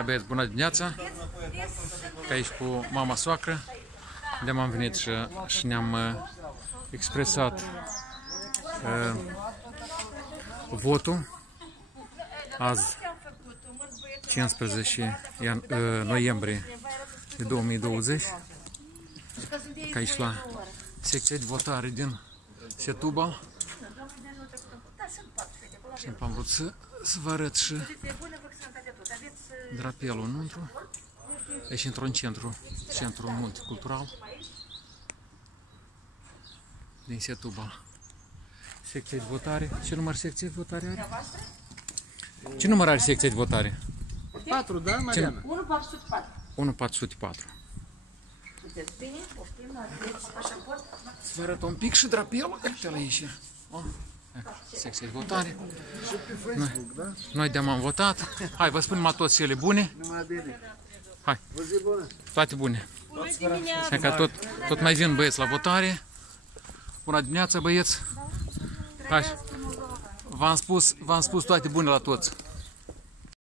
Hai băieți, bună dimineața! Că aici cu mama soacră. De am venit și ne-am expresat votul. Azi, 15 noiembrie 2020. Că aici la secția de votare din Setúbal. Și am vrut să vă arăt și drapelul înăuntru. Aici într-un centru multicultural din Setúbal. Secția de votare. Ce număr secție de votare are? Ce număr are secția de votare? 4, da, Mariana? 1404. 1404. Sunteți bine? Poftim, aveți pașaport? Să vă arăt un pic și drapelul. Uite-l aici. Secția de votare. Și pe Facebook, da? Noi de-am votat. Hai, vă spunem la toți cele bune. Numai bine. Hai. O zi bună. Toate bune. Bună dimineața! Hai că tot mai vin băieți la votare. Bună dimineața, băieți. Hai. V-am spus toate bune la toți.